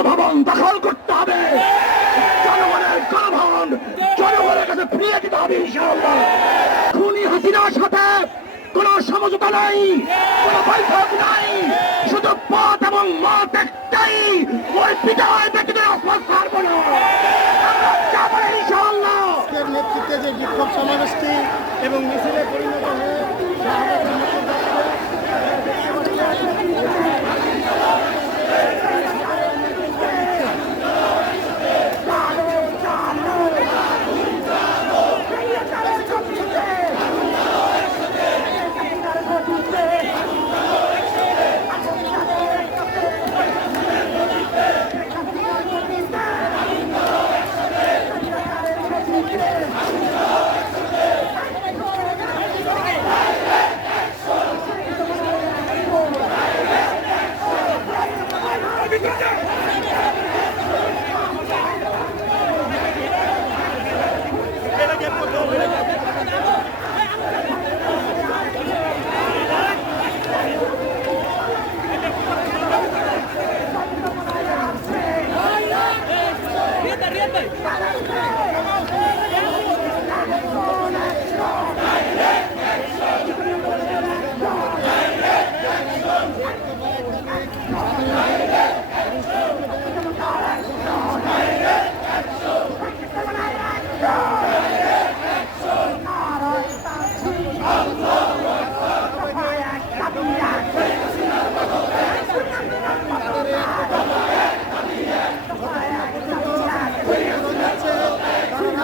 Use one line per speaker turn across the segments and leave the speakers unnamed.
গণভবন দখল করতে হবে। জনগণের গণভবন, জনগণের কাছে ফিরিয়ে দিতে হবে খুনি হাসিনার সাথে কোন সমঝোতা নাই, কোন বৈঠক নাই। শুধু পথ এবং মত একটাই, ওই বিজয় ব্যক্তিদের অস্পষ্ট ছাড়বো না।
নেতৃত্বে যে বিক্ষোভ সমাবেশটি এবং মিছিলে পরিণত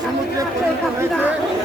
এবং জনসমুদ্রে পরিণত হয়েছে